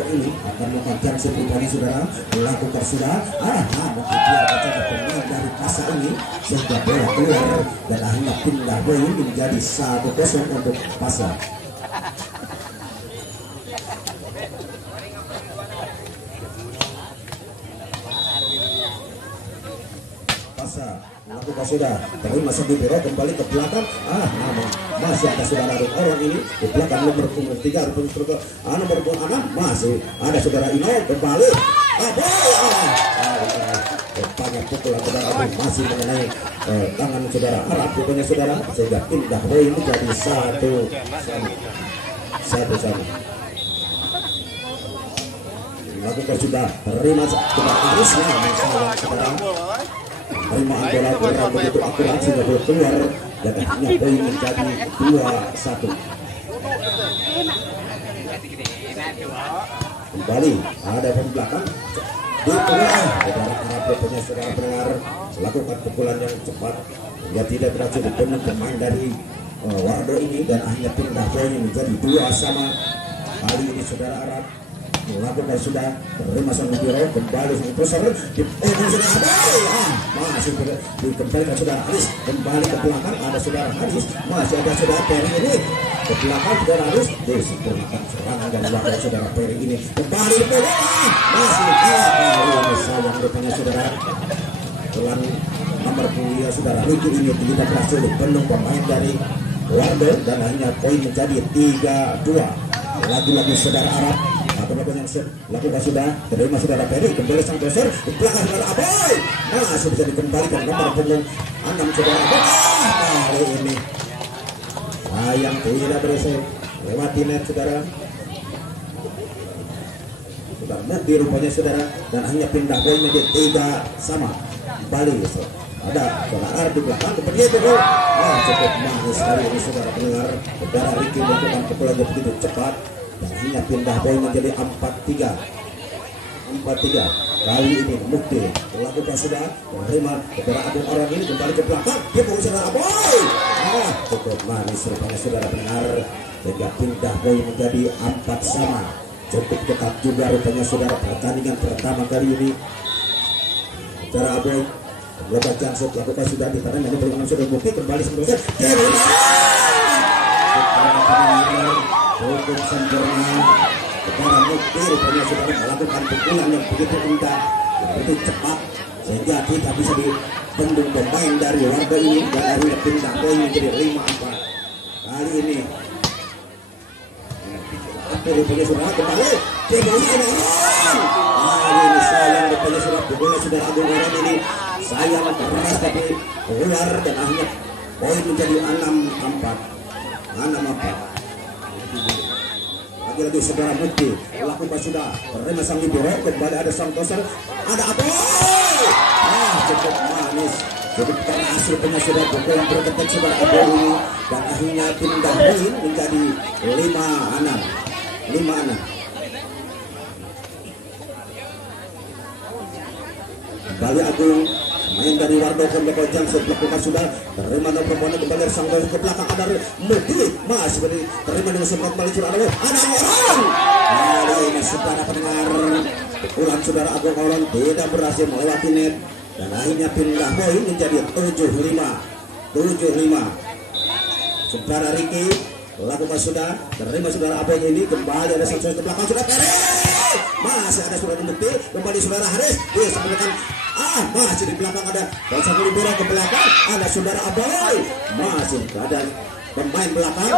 Warga ini akan melakukan jangkut rupanya saudara, melakukan sudah dia mencoba pemain dari Pasa ini sehingga bola keluar dan akhirnya pindah poin menjadi 1-0 untuk Pasa. Lakukan sudah terima Sandi Biro kembali ke belakang. Namun masih ada saudara orang ini di belakang nomor 3 nomor 6 masih ada saudara Ino kembali. Banyak pukulan saudara masih mengenai tangan saudara Arab rupanya saudara sehingga pindah poin menjadi 1-1. Lakukan sudah terima saudara Arisnya saudara. Terimaan bola kurang begitu akurat sehingga bola keluar dan akhirnya poin menjadi 2-1. Kembali ada di belakang di tengah saudara punya saudara pendengar melakukan pukulan yang cepat hingga tidak berhasil dipenuhi pemain dari Wardo ini dan akhirnya pindah poin menjadi 2-2. Kali ini saudara Arab melakukan sudah terima Sang Biro kembali sang pusar di masih dikembalikan saudara Haris kembali ke belakang ada saudara Haris masih ada saudara Peri ini ke belakang saudara Haris disempurnakan serangan dari wakil saudara Peri ini kembali ke masih sayang rupanya saudara pelan nomor 2 saudara Ricky ini tidak berhasil dipenuhi pemain dari Wardo dan akhirnya poin menjadi 3-2. Lagi-lagi saudara Arab yang lakukan sudah terima saudara Peri kembali sang besar di belakang saudara Aboy masih bisa dikembalikan nomor punggung 6 saudara Aboy. Kali ini sayang tidak berhasil lewati net saudara Mukti rupanya saudara dan hanya pindah poin menjadi 3-3 kembali ada saudara di belakang kemudian itu cukup manis sekali ini saudara pendengar saudara Ricky melakukan pukulan begitu cepat dan hanya pindah poin menjadi 4-3. Kali ini Mukti melakukan sudah menerima saudara Agung orang ini kembali ke belakang dia mau saudara Aboy cukup manis rupanya saudara pendengar sehingga pindah poin menjadi 4-4. Cukup ketat juga rupanya saudara pertandingan pertama kali ini saudara Aboy melakukan jangkut lakukan sudah di tangan yang beriman sudah Mukti kembali sebelumnya hukum sempurna saudara Mukti rupanya saudara melakukan pukulan yang begitu indah begitu cepat sehingga tidak bisa dibendung pemain dari Warga ini dan akhirnya pindah poin menjadi 5-4. Kali ini rupanya saudara kembali ini sayang rupanya saudara pukulnya sudah Agung Orang ini sayang keras tapi keluar dan akhirnya poin menjadi 6-4. Lagi-lagi saudara Mukti lakukan sudah terima Sang Biro kembali ada sang tosar ada apa cukup manis cukup berhasil punya saudara pukulan berketek saudara Aboy ini dan akhirnya pindah poin menjadi 5-6. Kembali Agung main dari Wardo kembali jangkut lakukan sudah terima dan perempuan kembali sang ke belakang ada Mukti masih terima dengan sempat kembali sudah ada orang kali ini saudara pendengar pukulan saudara Agung Orang tidak berhasil melewati net dan akhirnya pindah poin menjadi 7-5. Saudara Ricky lakukan sudah terima saudara Aboy ini kembali ada sang ke belakang sudah masih ada saudara Mukti kembali saudara Haris disebutkan masih di belakang ada Sang Biro ke belakang ada saudara Aboy masih ada pemain belakang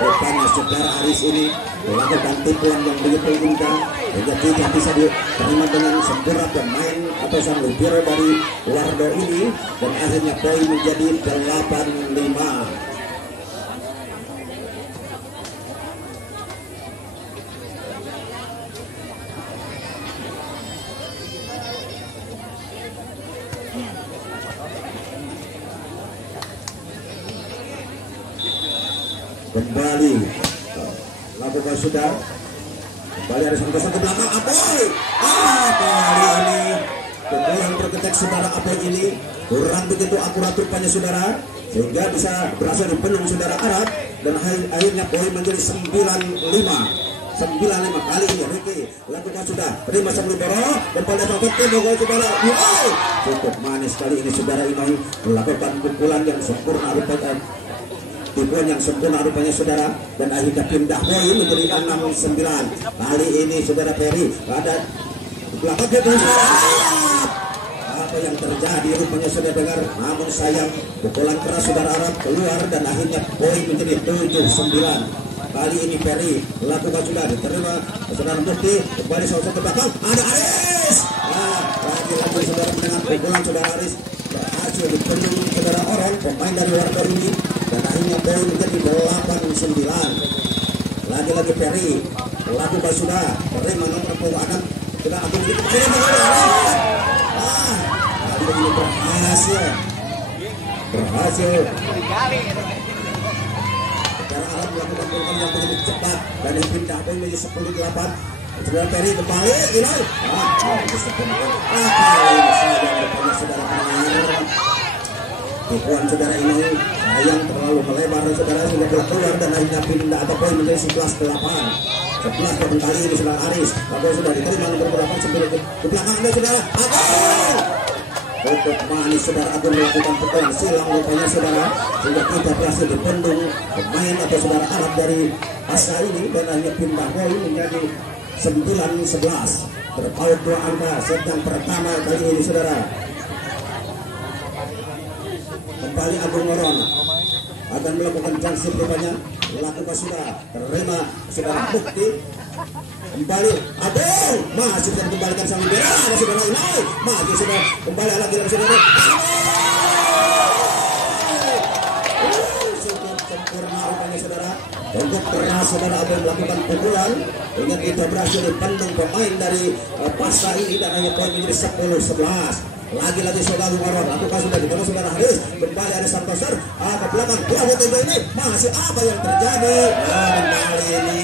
rupanya saudara Aris ini melakukan tipuan yang begitu indah hingga tidak bisa diterima dengan sempurna pemain atau Sang Biro dari Wardo ini dan akhirnya poin menjadi 8-5. Kembali lakukan sudah kembali ada sang ke belakang Aboy kali ini pukulan berketek saudara Aboy ini kurang begitu akurat rupanya saudara sehingga bisa berhasil dipenuhi saudara Arab dan akhirnya poin menjadi 95 kali ini Ricky lakukan sudah terima sang libero kembali ke gol saudara. Cukup manis kali ini saudara ini melakukan pukulan yang sempurna rupanya tipuan yang sempurna rupanya saudara dan akhirnya pindah poin menjadi 69 kali ini saudara Ferry ada belakang apa yang terjadi rupanya sudah dengar, namun sayang pukulan keras saudara Arab keluar dan akhirnya poin menjadi 79 kali ini Ferry lakukan sudah diterima saudara Mukti kembali saudara ke belakang ada Aris lagi saudara mendengar pukulan saudara Aris berhasil dipenuhi saudara Oron pemain dari Warga ini dan akhirnya poin menjadi 89 lagi Ferry lakukan sudah terima nomor punggung sudah agung itu ini berhasil secara alat melakukan pukulan yang begitu cepat dan pindah poin menjadi 10-8 saudara Ferry kembali ini tipuan saudara ini sayang terlalu melebar saudara sehingga keluar dan akhirnya pindah atau poin menjadi 11-8 kali ini saudara Aris lalu sudah diterima nomor berapa sebelum ke belakang ada saudara untuk manis saudara Agung melakukan pukulan silang rupanya saudara sehingga kita berhasil dipendung pemain atau saudara Arab dari Asa ini dan hanya pindah poin menjadi 9-11 terpaut 2 angka set yang pertama kali ini saudara. Kembali Agung Moron akan melakukan jangkip rupanya lakukan sudah terima saudara Bukti kembali Agung masih bisa dikembalikan sang libero saudara ini masih sudah kembali lagi saudara sempurna rupanya saudara untuk keras saudara Agung melakukan pukulan dengan kita berhasil dipendung pemain dari Pasca ini dan hanya poin menjadi 10-11 lagi saudara Moron lakukan sudah ditolong saudara Haris kembali ada Santoser ke belakang ini masih apa yang terjadi kembali ini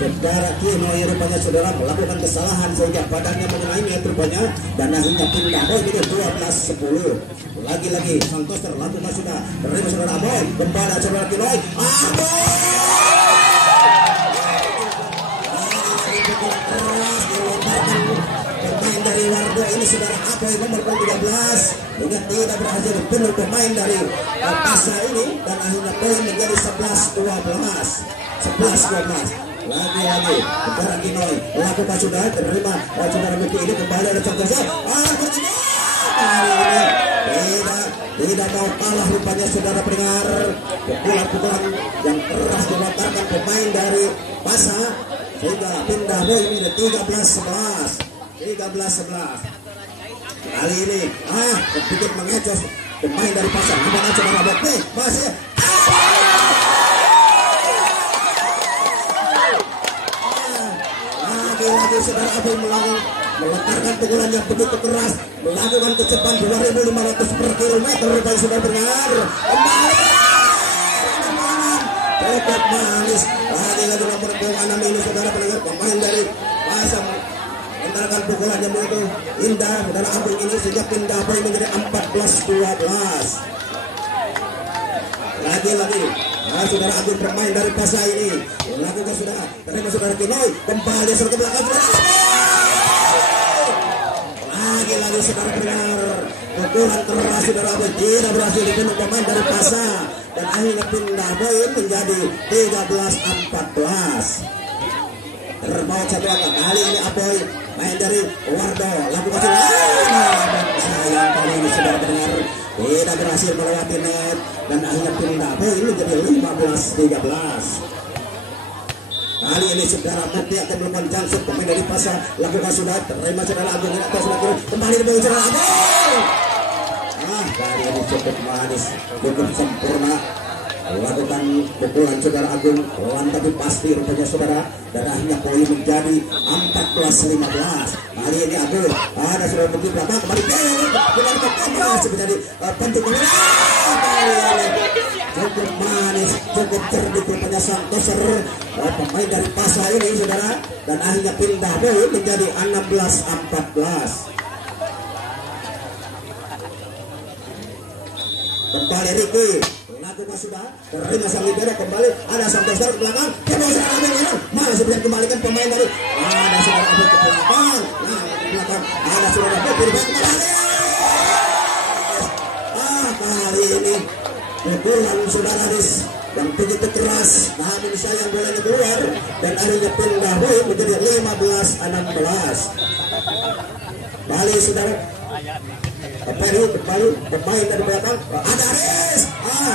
saudara Kinoy rupanya saudara melakukan kesalahan sehingga badannya mengenai net rupanya dan akhirnya pindah poin ini 12-10 lagi Santoser lakukan sudah terima saudara Aboy kembali saudara Kinoy pemain dari Warga ini saudara Aboy nomor 13 hingga tidak berhasil dipenuhi pemain dari Pasca ini dan akhirnya poin menjadi 11-12 lagi saudara Kinoy lakukan sudah terima saudara Mukti ini kembali ada Santoser tidak mau kalah rupanya saudara pendengar pukulan yang keras dilontarkan pemain dari Pasca sehingga pindah poin ini 13-11 kali ini sedikit mengecos pemain dari Pasca gimana saudara Mukti masih lagi saudara Aboy melontarkan pukulan yang begitu keras melakukan kecepatan 2.500 per kilometer rupanya sudah dengar cukup manis lagi nomor punggung 6 ini saudara pendengar pemain dari Pasca mentarkan pukulan yang begitu indah saudara Aboy ini sehingga pindah poin menjadi 14-12 lagi saudara Agung bermain dari Pasca ini lakukan sudah terima saudara Kinoy kembali serta belakang lagi saudara pendengar pukulan keras saudara Agung tidak berhasil dipenuhi pemain dari Pasca dan akhirnya pindah poin menjadi 13-14 terbaut satu angka kali ini Aboy main dari Wardo lakukan sudah sayang kali ini saudara pendengar tidak berhasil melewati net dan akhirnya pindah poin menjadi 15-13 kali ini saudara Mukti akan melakukan jangkip pemain dari Pasca lakukan sudah terima saudara Agung ini atas lagi kembali di bawah saudara Agung kali ini cukup manis cukup sempurna lakukan pukulan saudara Agung tapi pasti rupanya saudara dan akhirnya poin menjadi 14-15 kali ini Agung ada saudara Mukti belakang kembali masih menjadi penting cukup manis cukup cerdik rupanya Santoser pemain dari Pasca ini saudara dan akhirnya pindah poin menjadi 16-14 kembali Ricky lakukan sudah terima sang libero kembali ada Santosa ke belakang Santosa masih bisa kembalikan pemain dari ada saudara Abel ke belakang ke belakang ada saudara Abel berubah kembali kali ini pukulan saudara Aris yang begitu keras namun sayang bolanya keluar dan akhirnya pindah menjadi 15-16 balik saudara kembali pemain dari belakang ada Aris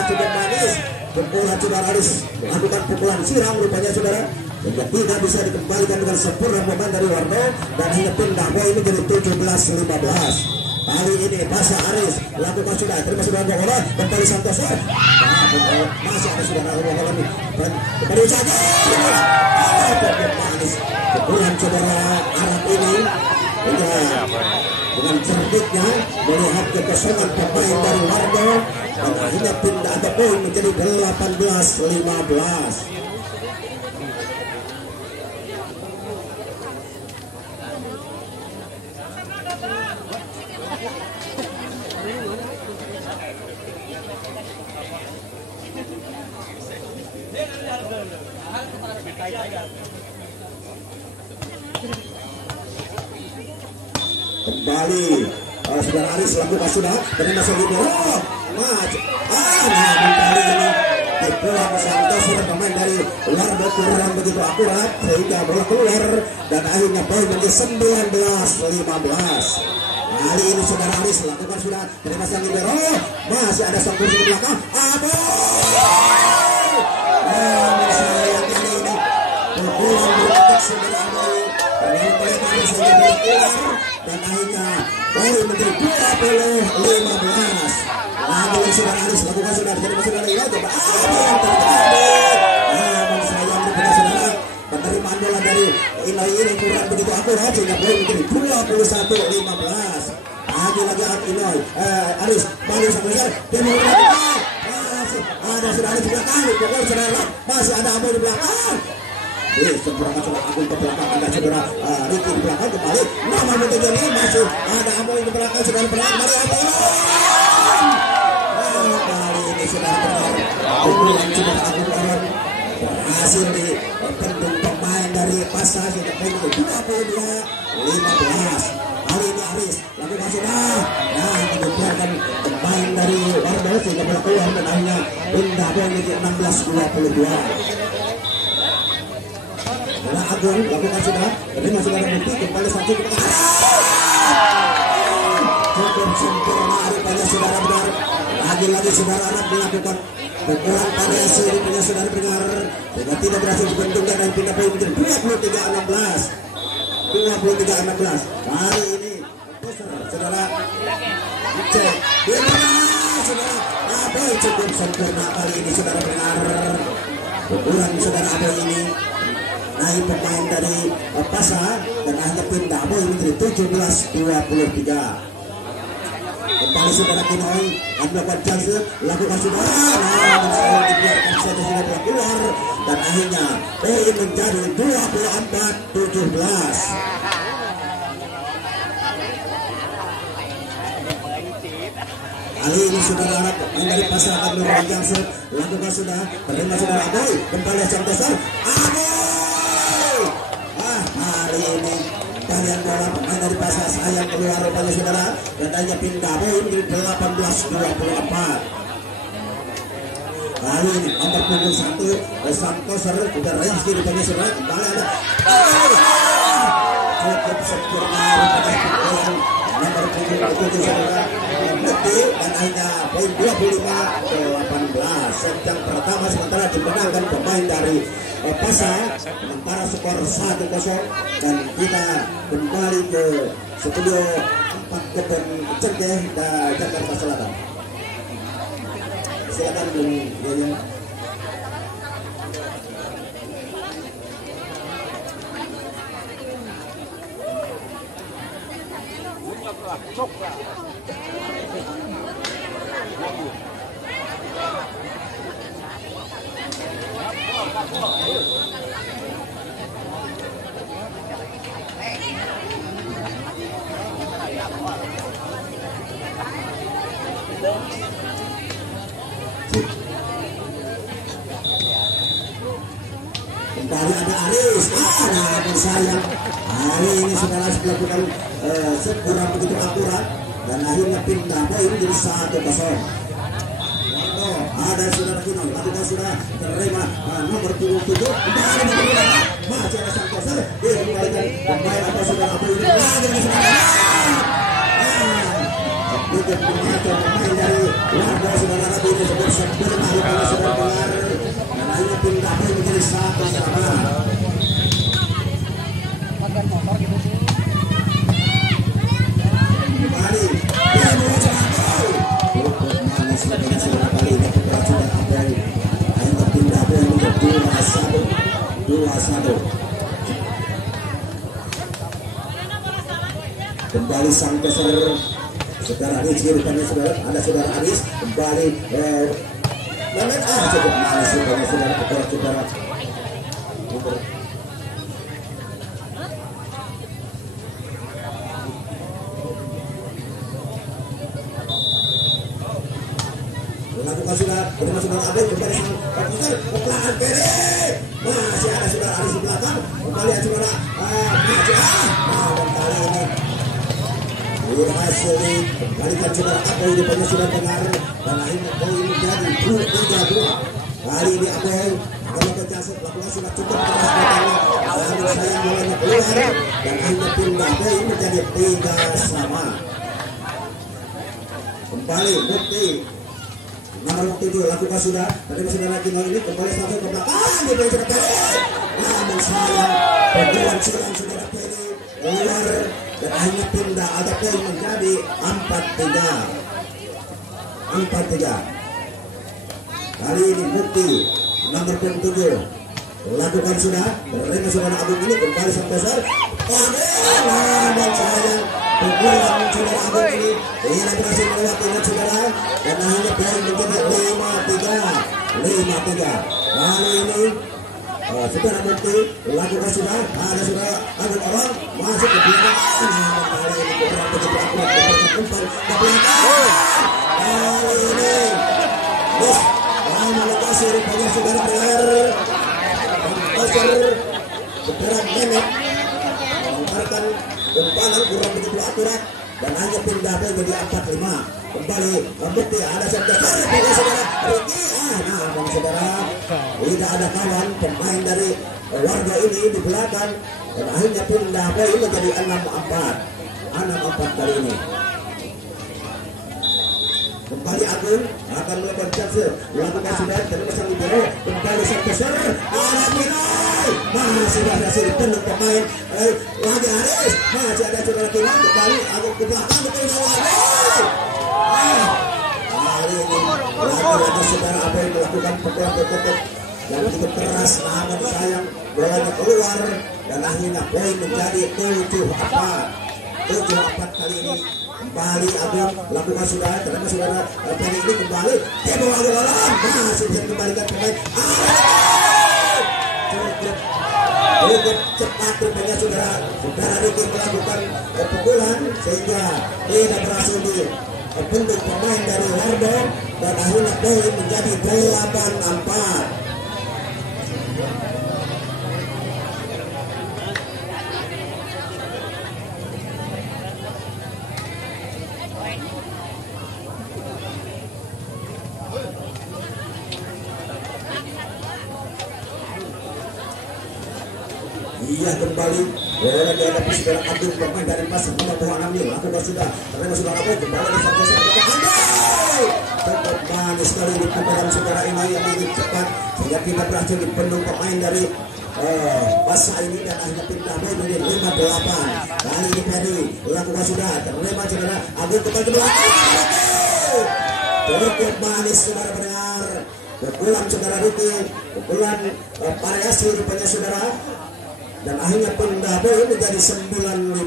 cukup manis pukulan saudara Aris melakukan pukulan siram rupanya saudara sehingga tidak bisa dikembalikan dengan sempurna pemain dari Warno dan hanya pindah ini jadi 17-15 kali ini Pasha Aris lakukan sudah terima sudah bola kembali Santoso masih ada saudara bola ini kembali saja cukup manis pukulan saudara Arab ini dengan cerdiknya melihat kekosongan pemain dari Warno dan akhirnya pindah atau poin menjadi 18-15 kembali saudara Aris lakukan sudah dan masih libero kembali ini terpulang Santos pemain dari Warno kurang begitu akurat sehingga bola keluar dan akhirnya poin menjadi 19-15 kali ini saudara Aris lakukan sudah dari masih libero masih ada sang kursi di belakang sayang kali ini pukulan berbentuk saudara Aris dan akhirnya poin menjadi 20-15 lagi saudara Aris lakukan sudah dari masih libero coba yang terjadi sayang rupanya saudara penerimaan bola dari Inoi ini kurang begitu akurat sehingga poin menjadi 21-15 lagi Inoi Aris balik sama besar dia mau ada saudara Aris di belakang pokoknya saudara masih ada Abo di belakang sempurna saudara Agung ke belakang ada saudara Ricky di belakang kembali nama menjadi masuk ada Abo di belakang saudara belakang mari Abo kali ini saudara pukulan saudara Agung Aron berhasil dipendung pemain dari Pasha sehingga poin 22-15 kali ini Aris lakukan sudah mengeluarkan pemain dari Warno sehingga bola keluar dan akhirnya pindah poin menjadi 16-22 bola Agung lakukan sudah ini masih ada bukti kembali satu cukup sempurna rupanya saudara benar lagi-lagi saudara anak melakukan pukulan pada sini punya saudara dengar sehingga tidak berhasil dibendung dan pindah poin menjadi 23-16 kali ini saudara cek saudara Aboy cukup sempurna kali ini saudara dengar pukulan saudara Aboy ini naik pemain dari Pasha dan akhirnya pindah Aboy menjadi 17-23 kembali saudara Kinoi melakukan chance lakukan saudara dibiarkan saja sudah keluar dan akhirnya poin menjadi 24-17 kali ini saudara Arab pemain dari Pasha akan melakukan chance lakukan sudah terima saudara Aboy kembali Santosa Aboy hari ini kalian bola pemain dari Pasha sayang keluar rupanya saudara dan hanya pindah poin di 18-24 kali ini nomor punggung 1 Santosa sudah Rizky rupanya saudara kembali ada cukup sempurna rupanya nomor punggung itu saudara dan hanya poin 25-18 set yang pertama sementara dimenangkan pemain dari Pasha sementara skor 1-0 dan kita kembali ke studio 4 Kebun Cergeh dan Jakarta Selatan. Silakan Bung Yoyo. kembali ada Aris. Namun sayang hari ini saudara melakukan kurang begitu akurat dan akhirnya pindah poin jadi 1-0. Ada saudara Kino, lakukan sudah terima nomor 27 kembali menggunakan masih ada Santoso dikembalikan pemain apa saudara apa ini bukan pemain dari warga saudara Rabi ini sebut sempurna kalau saudara dengar dan hanya pindah poin menjadi 1-1. Kembali sang peser saudara Rizky rupanya saudara ada saudara Aris kembali cukup manis rupanya saudara saudara lakukan sudah ketemu saudara Abel kembali sang peser ke belakang kiri masih ada saudara Aris di belakang kembali saudara dan kali ini berhasil dikembalikan saudara Abel di depannya sudah dengar dan akhirnya poin menjadi 3-2. Kali ini Abel kalau kejaset lakukan sudah cukup keras batangnya namun sayang bolanya keluar dan akhirnya pindah poin menjadi 3-3. Kembali bukti nomor 7 lakukan sudah tadi saudara Kino ini kembali sampai ke belakang di poin sudah balik namun sayang perjuangan saudara Peri keluar dan akhirnya pindah ada poin menjadi 4-3. Kali ini bukti nomor 7 lakukan sudah terima saudara Agung ini kembali sang besar dan sayang perjuangan saudara Agung ini tidak berhasil melewati saudara dan akhirnya poin menjadi 5-3. Kali ini saudara bukti lakukan sudah ada saudara Agung orang masuk ke belakang kali ini kurang begitu akurat umpan ke belakang kali ini bus lokasi rupanya saudara dengar pasar saudara Mehmet menganggarkan umpan kurang begitu akurat dan hanya pindah menjadi 4-5. Kembali bukti ada saudara Ricky namun saudara tidak ada kawan pemain dari warga ini di belakang dan akhirnya pindah poin menjadi 6-4 kali ini. Kembali Agung akan melakukan chance lakukan sudah terima sang libero kembali sang besar ada Pinai masih berhasil penuh pemain lagi Aris masih ada saudara Pinai kembali Agung ke belakang betul kali ini lagi saudara Abel melakukan pukulan bertutup yang cukup keras namun sayang bolanya keluar dan akhirnya poin menjadi 7-4 kali ini. Kembali Agung lakukan sudah terima saudara Peri ini kembali dia bawa bola masih bisa kembalikan pemain cukup cepat rupanya saudara Ricky melakukan pukulan sehingga tidak berhasil bentuk pemain dari Wardo dan akhirnya poin menjadi 8-4. Iya kembali bola dihadapi saudara Abdul pemain dari Mas Muhammad Amil lakukan sudah terima saudara Abdul kembali ke satu cukup manis sekali di pukulan saudara ini yang begitu cepat sehingga tidak berhasil dipendung pemain dari masa ini dan akhirnya pindah menjadi 5-8. Kali ini Peri lakukan sudah terima saudara Abdul kembali ke belakang cukup manis saudara pendengar pukulan saudara Ricky pukulan variasi rupanya saudara dan akhirnya pindah poin menjadi 9-5.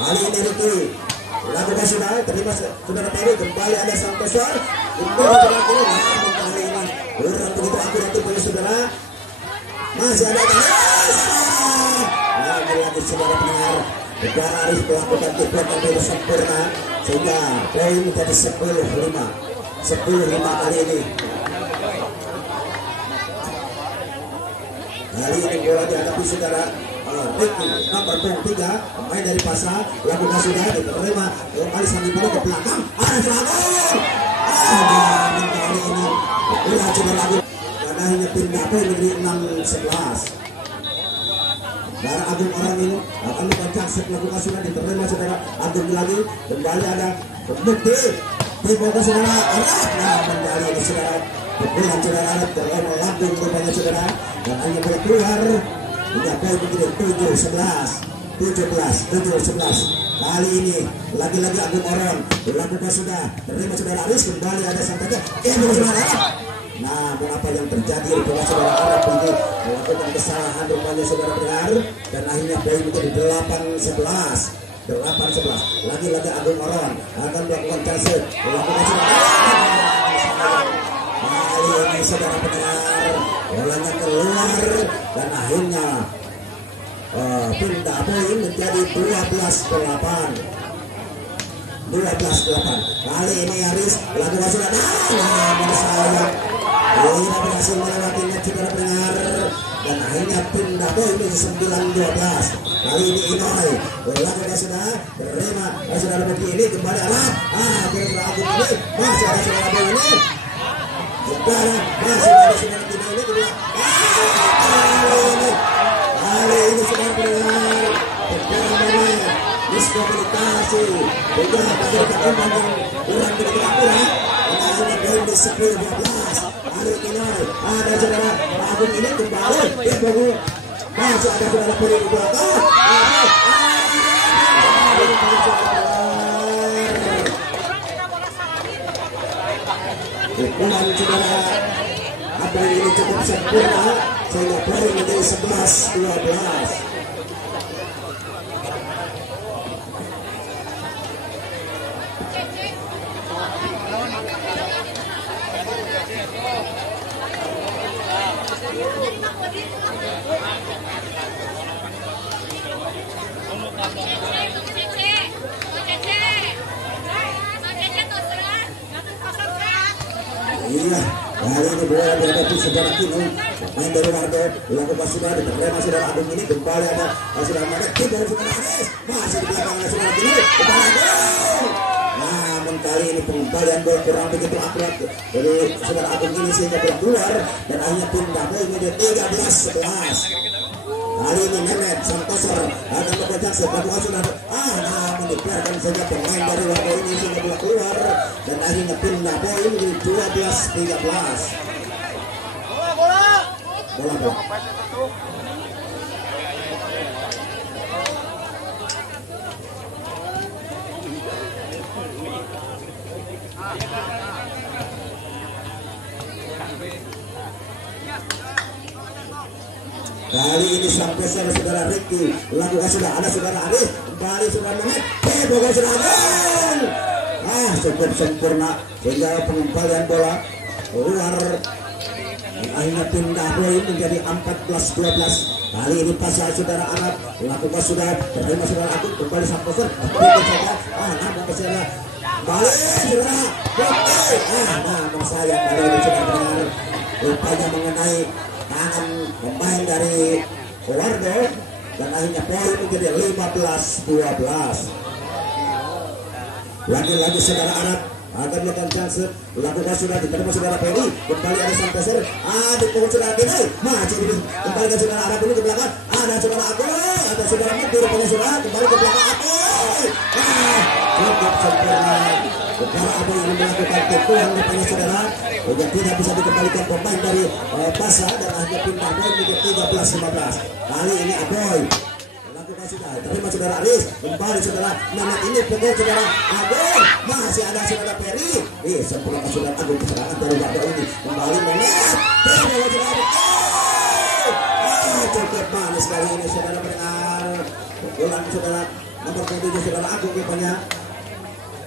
Kali ini Ricky lakukan sudah terima saudara Peri kembali ada sang besar untuk kali ini kurang begitu akurat punya saudara masih ada lagi saudara pendengar saudara Arif melakukan tipuan yang sempurna sehingga poin menjadi 10-5 kali ini. Kali ini bola dihadapi saudara Ricky nomor 3, pemain dari Pasar, lakukan sudah diterima kembali sambil bola ke belakang, ada serangan. Kali ini udah coba lagi karena hanya pindah poin negeri 6-11. Darah Agung orang ini akan melakukan melakukan sudah diterima saudara Agung lagi, kembali ada Bukti dibawa saudara Arab, kembali ini saudara pukulan saudara Arab terlalu melambung rupanya saudara, dan hanya boleh keluar hingga poin menjadi 17-11. Kali ini lagi-lagi Agung orang dilakukan sudah terima saudara Aris, kembali ada Santana saudara. Nah, apa yang terjadi rupanya saudara Arab ini melakukan kesalahan rupanya saudara benar, dan akhirnya poin menjadi 8-11. Lagi-lagi Agung orang akan melakukan chance melakukan saudara. Kali ini saudara benar bolanya keluar dan akhirnya pindah poin menjadi 12-8. Kali ini Aris lakukan sudah sayang tidak berhasil melewatinya saudara pendengar, dan akhirnya pindah poin menjadi 9-12. Kali ini Inoy lakukan sudah terima saudara Bukti ini kembali Arab. Saudara Agung ini masih ada saudara poin ini. Sekarang masih ada saudara Tino ini kedua. Kali ini saudara pendengar pertandingan diskualifikasi juga pada pertandingan kurang begitu akurat. Akhirnya poin di 10-12. Hari ini ada saudara Agung ini kembali dia baru masih ada saudara poin di belakang. Pukulan saudara apa ini cukup sempurna sehingga poin menjadi 11-12. Iya, kali ini bola dihadapi saudara Tino, main dari Wardo, dilakukan sudah diterima saudara Agung ini, kembali ada saudara Madet, dari saudara Anis, masih di belakang saudara Tino, kembali Agung. Namun kali ini pengembalian bola kurang begitu akurat dari saudara Agung ini sehingga keluar, dan akhirnya pindah poin menjadi 13-11. Kali ini Mehmet Santoso akan melakukan sebuah sudah namun dibiarkan saja pemain dari Warga ini sehingga bola keluar, dan akhirnya pindah poin menjadi 12-13. Bola. Kali ini sampai saudara Ricky lakukan sudah ada saudara Arif, kembali saudara Mehmet, bukan saudara Agung. Cukup sempurna sehingga pengembalian bola keluar, akhirnya pindah poin menjadi 14-12. Kali ini pasal saudara Arab lakukan sudah terima saudara Agung, kembali sampai saja namun saudara balik saudara namun saya kali ini sudah benar rupanya mengenai tangan pemain dari Wardo, dan akhirnya poin menjadi 15-12. Lagi-lagi saudara Arab akan melakukan chance, lakukan sudah diterima saudara Pedi, kembali ada Santoser, dipukul saudara Pedi, masih kembali ke saudara Arab ini ke belakang, ada saudara Agung, ada saudara Mati rupanya saudara, kembali ke belakang Agung. Cukup sempurna saudara Agung yang melakukan pukulan rupanya saudara, tidak bisa dikembalikan pemain dari Pasar, dan akhirnya pindah poin menjadi 13-15. Kali ini Aboy lakukan sudah terima saudara Aris, kembali saudara Mehmet ini pukul saudara Agung, masih ada saudara Peri, sempurna saudara Agung keserangan dari Warga ini, kembali Mehmet cukup manis kali ini saudara mendengar pukulan saudara nomor 7 saudara Agung rupanya,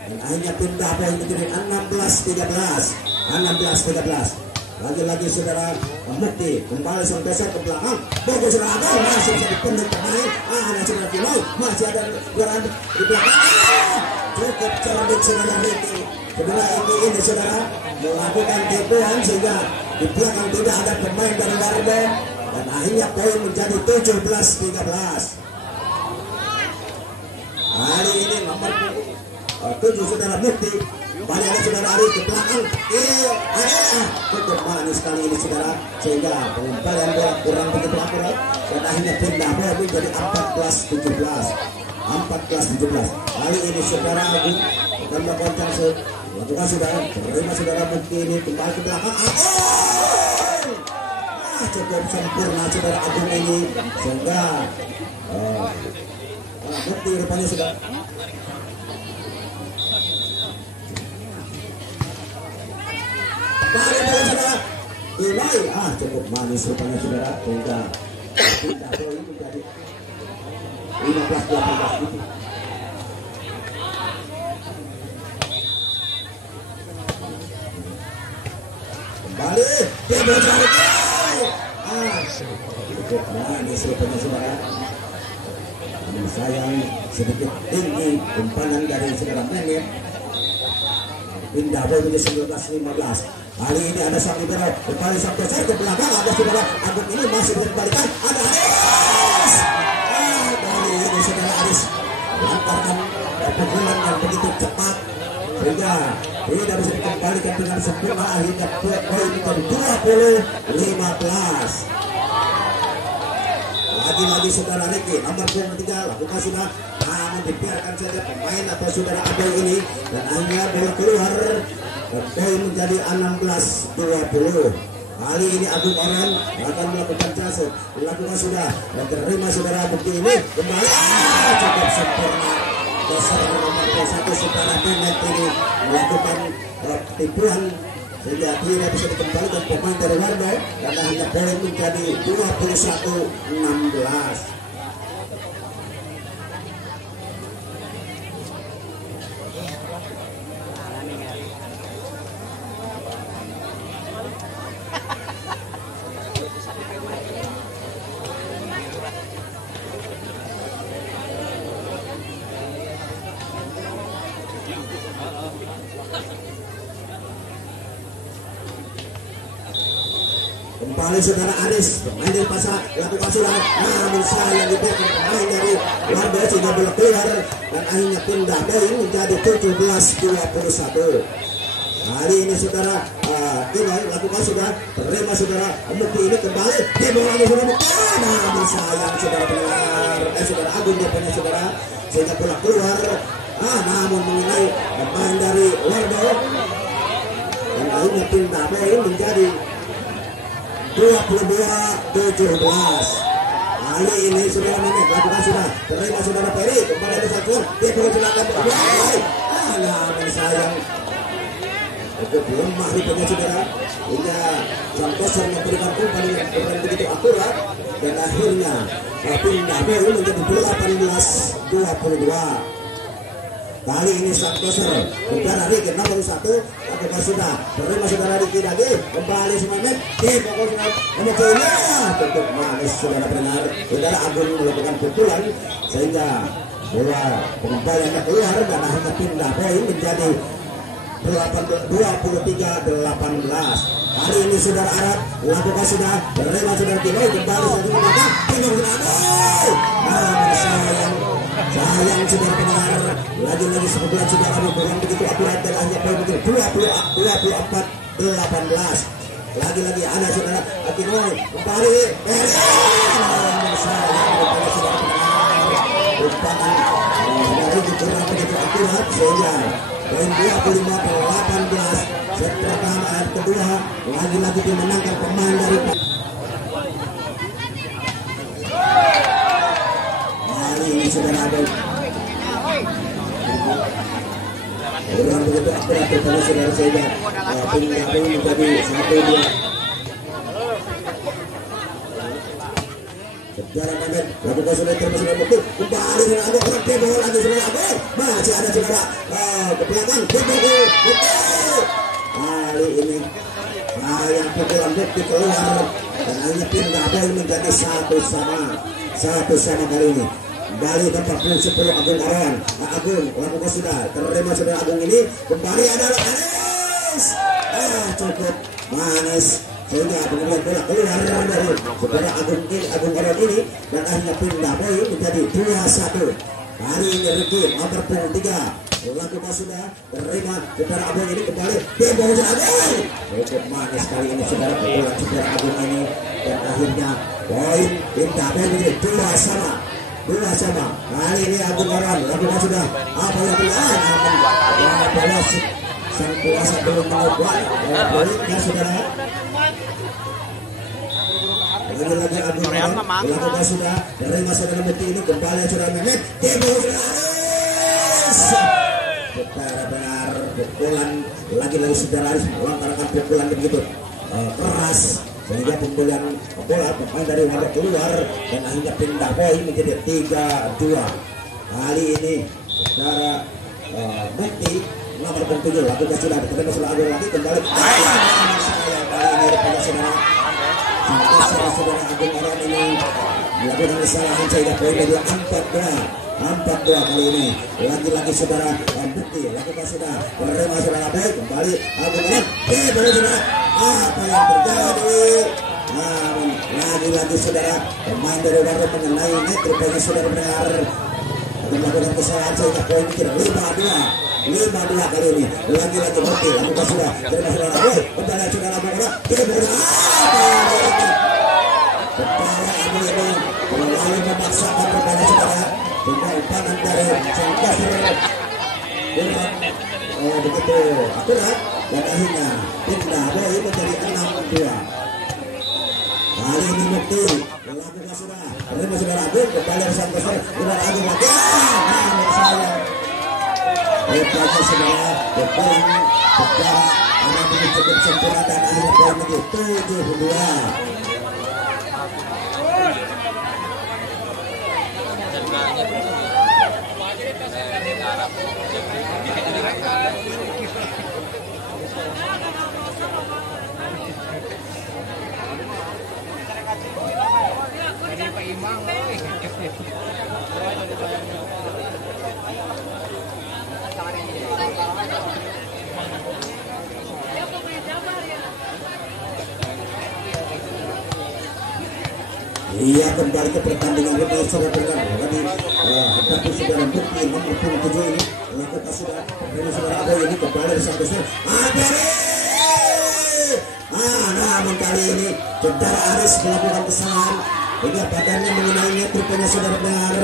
dan akhirnya pindah poin menjadi 16-13. Lagi-lagi saudara Mukti kembali sampai ke belakang, bogor saudara Agung masih bisa dipendek pemain, ada saudara Tino, masih ada saudara di belakang, cukup cerdik saudara Mukti. Saudara ini saudara melakukan tipuan sehingga di belakang tidak ada pemain dari Warga, dan akhirnya poin menjadi 17-13. Hari ini nomor 7 saudara Mukti. Kembali ada saudara Ari ke belakang. Cukup manis kali ini saudara, sehingga pengembalian bola kurang begitu akurat dan akhirnya pindah bola menjadi 14-17. 14-17. Kali ini saudara Agung akan melakukan chance. Lakukan saudara, terima saudara Mukti ini kembali ke belakang. Cukup sempurna saudara Agung ini, sehingga Mukti rupanya sudah balik bola saudara. Ini cukup manis rupanya saudara, sehingga pindah bola menjadi 15-18 gitu. Kembali dia berjalan. Cukup manis rupanya saudara. Sayang sedikit tinggi umpan dari saudara Menit. Pindah bola menjadi 19-15. Kali ini ada sang libero, kembali sang besar ke belakang, ada saudara Agung ini masih dikembalikan, ada Aris. Kali ini saudara Aris lantarkan pukulan yang begitu cepat sehingga tidak bisa dikembalikan dengan sempurna. Akhirnya poin menjadi 20-15. Lagi-lagi saudara Riki nomor 23 lakukan sudah, namun dibiarkan saja pemain atau saudara Abel ini dan akhirnya bola keluar. Poin menjadi 16-20. Kali ini Agung Oren akan melakukan chance, dilakukan sudah dan terima saudara Bukti ini kembali cukup sempurna. Dasar nomor 1 saudara Pinet ini melakukan tipuan sehingga tidak bisa dikembalikan pemain dari Warga dan akhirnya poin menjadi 21-16. Kembali saudara Aris, pemain dari Pasar lakukan sudah, namun sayang diberikan pemain dari Warga sehingga bola keluar dan akhirnya pindah poin menjadi 17-21. Kali ini saudara ini lakukan sudah, terima saudara Mukti ini kembali di bola saudara Mukti, namun sayang saudara pendengar saudara Agung rupanya saudara sehingga bola keluar, namun mengenai pemain dari Warga dan akhirnya pindah poin menjadi 22-17. Kali ini saudara Menit lakukan sudah, terima saudara Peri kembali ke satu, dia perlu silakan namun sayang cukup lemah rupanya saudara hingga sang kosong memberikan umpan yang begitu akurat dan akhirnya pindah poin menjadi 18-22. Kali ini sang koser saudara Riki nomor 1 lakukan sudah, terima saudara Riki lagi kembali semangat di pokoknya nomor 2 tutup manis saudara pendengar. Saudara Agung melakukan pukulan sehingga bola pengembaliannya keluar dan akhirnya pindah poin menjadi 23-18. Hari ini saudara Arab lakukan sudah, terima saudara Tino kembali satu maka Tino sayang saudara pendengar, lagi-lagi sebulan saudara bukan begitu akurat dan hanya poin begitu 24-18. Lagi-lagi ada saudara Tino kembali kurang begitu akurat sehingga poin 25-18. Set pertahanan kedua lagi-lagi dimenangkan pemain dari hari ini saudara Abel. Kurang begitu akurat kepada saudara sehingga pindah poin menjadi 1-2. Jalan Menit lakukan sudah, terima sudah Mukti kembali dengan Agung berhenti bola lagi saudara Agung masih ada saudara ke belakang Mukti. Kali ini yang pukulan Mukti keluar dan hanya pindah poin menjadi satu sama kali ini. Kembali tempat 10 Agung Oren. Agung lakukan sudah, terima saudara Agung ini kembali adalah Aris. Cukup manis sehingga kemudian bola keluar dari saudara Agung Oron ini dan akhirnya pindah poin menjadi 2-1. Kali ini Ricky nomor punggung 3 lakukan sudah terima saudara Agung ini kembali tempo Agung cukup manis kali ini saudara kebetulan saudara Agung ini dan akhirnya poin pindah poin menjadi 2-2 kali ini Agung Oron lakukan sudah apa yang pilihan bola sang kuasa belum mengubah poinnya saudara. Lagi-lagi Agung Oron lakukan sudah terima saudara Mukti ini kembali saudara Mehmet tempo benar pukulan lagi-lagi saudara Aris melontarkan pukulan begitu keras sehingga pembulan bola pemain dari wadah keluar dan akhirnya pindah poin menjadi 3-2. Kali ini saudara Mukti nomor 7 lakukan sudah terima saudara Agung lagi kembali kali ini pada saudara Agung Oron ini melakukan kesalahan sehingga poin menjadi 4-2 kali ini lagi-lagi saudara Bukti lakukan sudah menerima saudara Boy kembali Agung Oron boleh saudara apa yang terjadi namun lagi-lagi saudara pemain dari Warung mengenai net rupanya saudara benar melakukan kesalahan sehingga poin menjadi 5-2 kali ini lagi-lagi Bukti lakukan sudah menerima saudara Boy kembali saudara Agung Oron kepala Agung ini lalu memaksakan kepada saudara dengan umpan dari sang pasir begitu akurat dan akhirnya pindah poin menjadi 6-2. Kali ini Mukti melakukan sudah terima saudara Agung kembali sang pasir saudara Agung lagi namun sayang rupanya saudara berperan secara anak ini cukup sempurna dan akhirnya poin menjadi 7-2. Ia kembali ke pertandingan ini saudara dengar tadi tetapi saudara Bukti nomor 7 ini lakukan sudah dari saudara Agung ini kembali di satu set namun kali ini saudara Aris melakukan kesalahan hingga badannya mengenai net rupanya saudara dengar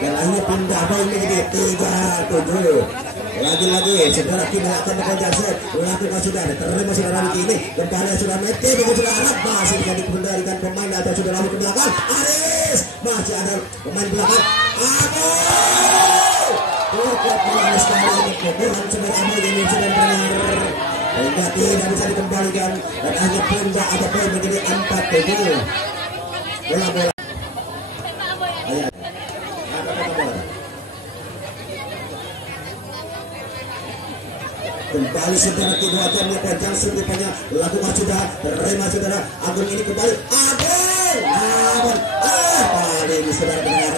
dan akhirnya pindah poin menjadi 3-7. Lagi-lagi saudara Kim akan mengejar set melakukan sudah terima saudara Riki ini kembali sudah Meti dengan sudah Arab masih menjadi kendalikan pemain atau saudara Riki ke belakang Aris masih ada pemain belakang cukup manis sekali ini pukulan saudara Amal ini sudah benar hingga tidak bisa dikembalikan dan hanya pindah ada poin menjadi 4-7. bola kembali saudara kedua jamnya panjang rupanya lakukan sudah terima saudara Agung ini kembali Agung kali ini saudara benar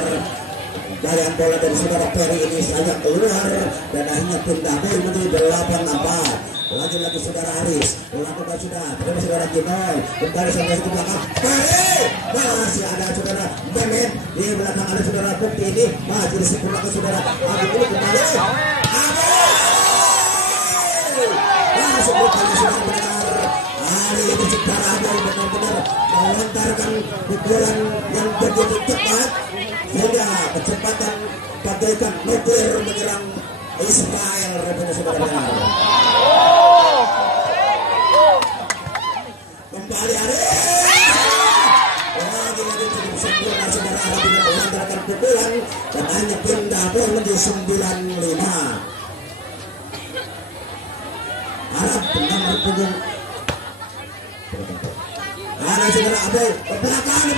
gayaan bola dari saudara Peri ini saja keluar dan akhirnya pindah poin menjadi 8-4. Lagi-lagi saudara Aris lakukan sudah terima saudara Kinoy kembali sampai ke belakang Peri masih ada saudara Mehmet di belakang ada saudara Bukti ini masih disempurnakan saudara Agung ini kembali masuk rupanya sudah benar hari ini saudara Agung benar-benar melontarkan pukulan yang begitu cepat sehingga kecepatan bagaikan nuklir menyerang Israel rupanya saudara benar kembali Aris lagi-lagi cukup sempurna saudara Arab dengan melontarkan pukulan dan hanya pindah poin menjadi 9-5. Arab nomor punggung ada saudara Abel ke belakang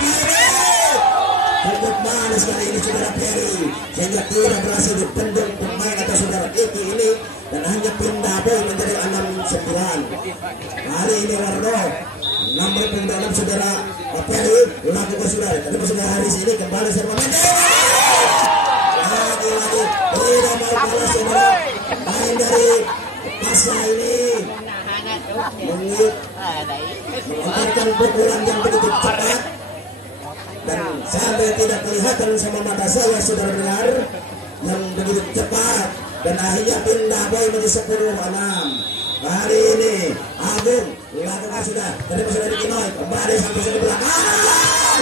cukup manis kali ini saudara Peri sehingga tidak berhasil dipendung pemain atau saudara Iki ini dan hanya pindah poin menjadi 6-9. Hari ini Warno nomor punggung 6 saudara Peri lakukan sudah tapi saudara Haris ini kembali serba Mendes lagi-lagi tidak mau kalah saudara main dari masa ini mengit melontarkan pukulan yang begitu cepat dan sampai tidak kelihatan sama mata saya saudara dengar, yang begitu cepat dan akhirnya pindah boy menjadi 10-6. Hari ini Agung lakukan sudah tadi sudah dikinoi kembali sampai di belakang.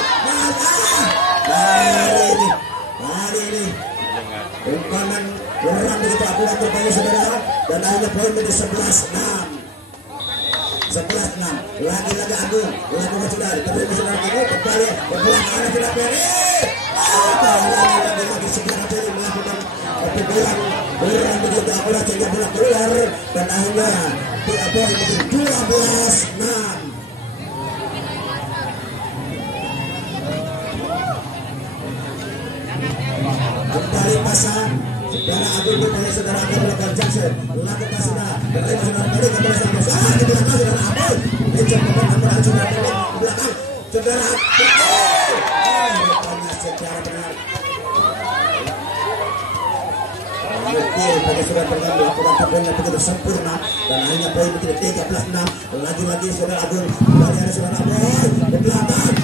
Hari ini umpan kurang begitu akurat rupanya saudara, dan akhirnya poin menjadi 11-6. 11-6. Lagi-lagi Agung lakukan sudah tapi saudara Kinoi kembali berbelakang sudah Peri. Lagi-lagi segera Peri melakukan pukulan kurang begitu akurat sehingga bola keluar, dan akhirnya poin menjadi 12-6. Kembali pasang saudara Agung rupanya saudara akan melakukan Jackson lakukan sudah bertemu saudara Peri kembali sampai di belakang saudara Agung mencoba memperhatikan saudara Peri di belakang saudara rupanya secara benar Mukil pada saudara Peri melakukan pukulannya begitu sempurna, dan hanya poin begitu 13-6. Lagi-lagi saudara Agung kembali ada saudara Boy di belakang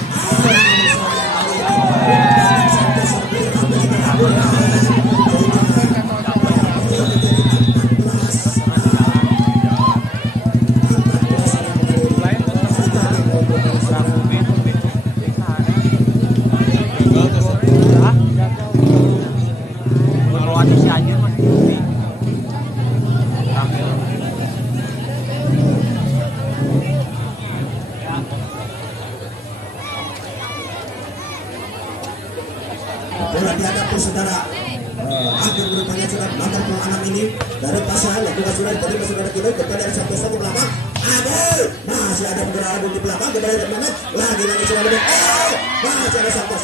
bola dihadapi saudara Agung rupanya sudah mantan penanam ini dari pasangan lakukan sudah tadi saudara Kinoi kepada dari satu belakang Agung masih ada saudara Agung di belakang kembali dari mana lagi saudara masih ada satu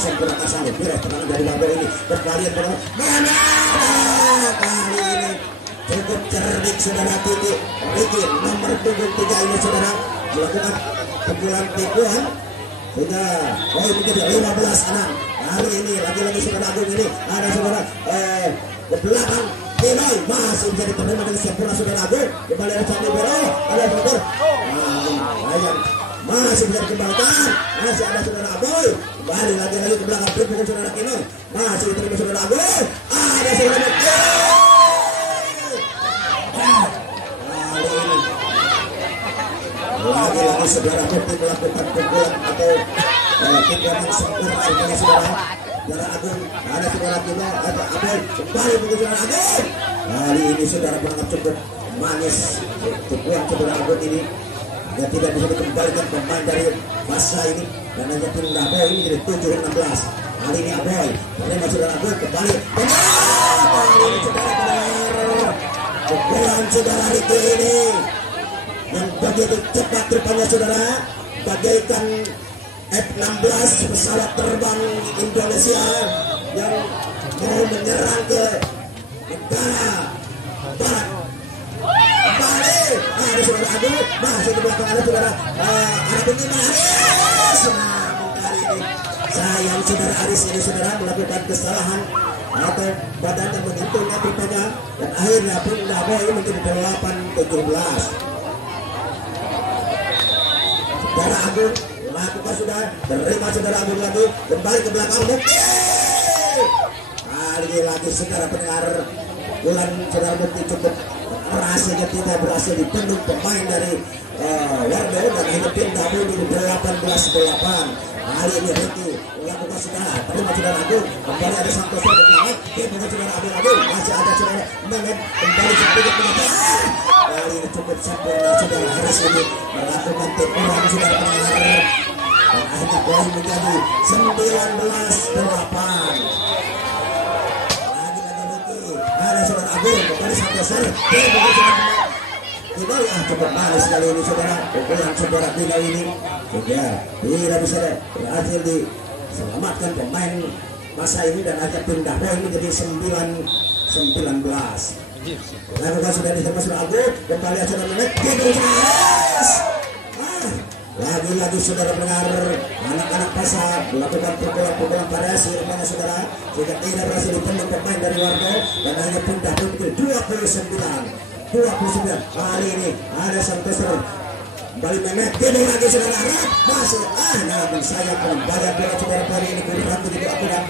sempurna pasang Piro tenang dari warga ini berkalian mana kali ini cukup cerdik saudara Titi Ricky nomor 3 ini saudara melakukan pukulan tikuan sehingga poin menjadi 15-6. Hari ini lagi-lagi saudara Agung ini ada saudara ke belakang Kinoi masih menjadi penerima dengan sempurna saudara Agung kembali ada Candi Bero ada saudara ayam masih bisa dikembalikan masih ada saudara Aboy kembali lagi-lagi ke belakang pukul saudara Kinoi masih diterima saudara Agung ada saudara lagi-lagi saudara Bukti melakukan pukulan atau pukulan yang sempurna sebagai saudara Agung ada saudara Kinoi ada Aboy kembali pukul saudara Agung. Kali ini saudara menganggap cukup manis pukulan saudara Agung ini dan tidak bisa dikembalikan pemain dari masa ini dan hanya pindah Aboy ini jadi 7-16. Kali ini Aboy menerima saudara Agung kembali pukulan saudara Ricky ini yang begitu cepat rupanya saudara bagaikan F-16 pesawat terbang Indonesia yang mau menyerang ke negara barat. Kembali ada saudara Agung masih di belakang ada saudara Agung ini namun kali ini sayang saudara Aris ini saudara melakukan kesalahan atau badannya menyentuhnya rupanya dan akhirnya pindah boy menjadi 8-17. Saudara Agung lakukan sudah menerima saudara Agung lagi kembali ke belakang Bukti lagi saudara pendengar bulan saudara Bukti cukup berhasilnya tidak berhasil dipendung pemain dari Wardo dan akhirnya pindah di 18-8. Kali ini Ricky lakukan sudah terima saudara Agung kembali ada Santoso di belakang dengan saudara Agung masih ada saudara Mehmet kembali sedikit mengejar. Kali ini cukup sempurna saudara Haris ini melakukan tekuran saudara pendengar dan akhirnya poin menjadi 19-8. Lagi-lagi Ricky ada saudara Agung kembali Santoso Kinoi cukup manis kali ini saudara pukulan saudara Kinoi ini juga tidak bisa berhasil diselamatkan pemain masa ini dan akhirnya pindah poin menjadi 9-19. Lakukan sudah diterima saudara Agung kembali saudara Mehmet lagi-lagi saudara dengar anak-anak pasar melakukan pukulan-pukulan variasi rupanya saudara sehingga tidak berhasil ditembak pemain dari Wardo dan hanya pindah poin menjadi 29. Kali ini ada Santoso kembali Mehmet ini lagi saudara masuk namun sayang kembali bola saudara Peri ini kurang begitu akurat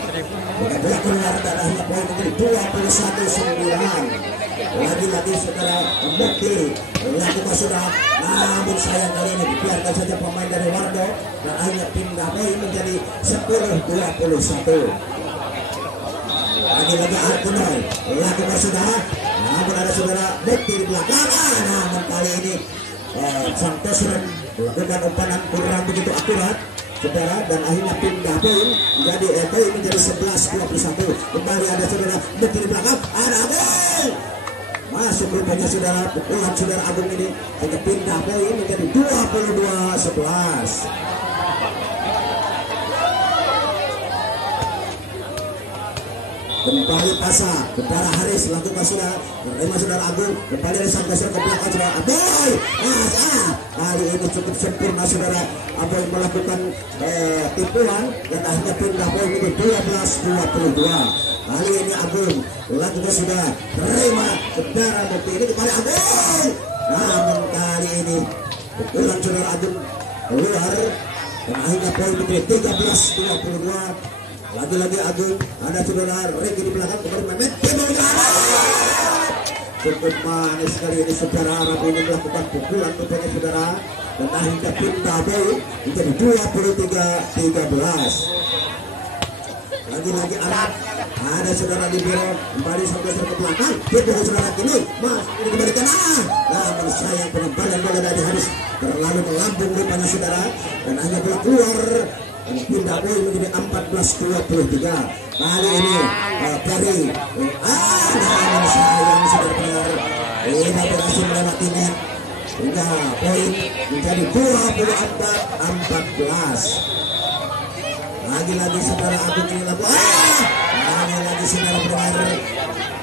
bukan bola keluar dan akhirnya poin menjadi 21-9. Lagi-lagi saudara Mukti lakukan sudah, namun sayang kali ini dibiarkan saja pemain dari Wardo dan akhirnya pindah poin menjadi 10-21. Lagi-lagi Arkunoy lakukan sudah, namun ada saudara Mukti di belakang, namun kali ini Santosan melakukan umpan kurang begitu akurat saudara dan akhirnya pindah poin menjadi 11-21. Kembali ada saudara Mukti di belakang, ada gol masuk rupanya saudara, pukulan saudara Agung ini hanya pindah poin menjadi 22-11. Kembali pasang saudara Haris lakukan sudah menerima saudara Agung, kembali dari Santosan ke belakang saudara Aboy. Kali ini cukup sempurna saudara Aboy melakukan tipuan dan akhirnya pindah poin menjadi 12-22. Kali ini Agung lakukan sudah terima saudara Mukti ini kembali Agung, namun kali ini pukulan saudara Agung keluar dan akhirnya poin menjadi 13-22. Lagi-lagi Agung ada saudara Regi di belakang kembali Mehmet cukup manis sekali ini saudara Arab ini melakukan pukulan rupanya saudara dan akhirnya pindah poin menjadi 23-13. Lagi-lagi Arab ada saudara Libero kembali sampai ke belakang dia saudara kini mas ini kembali kanan, namun sayang penembakan bola dari Haris terlalu melambung rupanya saudara dan hanya bola keluar dan pindah poin menjadi 14-23. Kali ini Peri namun sayang saudara benar ini berhasil melewati net sehingga poin menjadi 24-14. Lagi-lagi saudara Agung ini lagi saudara benar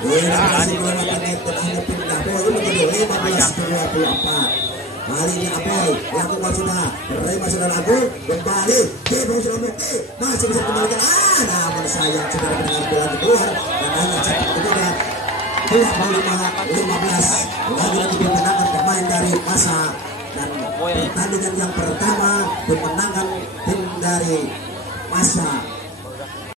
ini berhasil melewati net dan hanya pindah poin menjadi 15-24. Kali ini Apoy lakukan sudah menerima saudara Agung kembali di bawah saudara Mukti masih bisa kembalikan namun sayang saudara benar bola keluar dan hanya cepat ketiga 25-15. Lagi-lagi dimenangkan pemain dari Masa dan pertandingan yang pertama dimenangkan tim dari Masa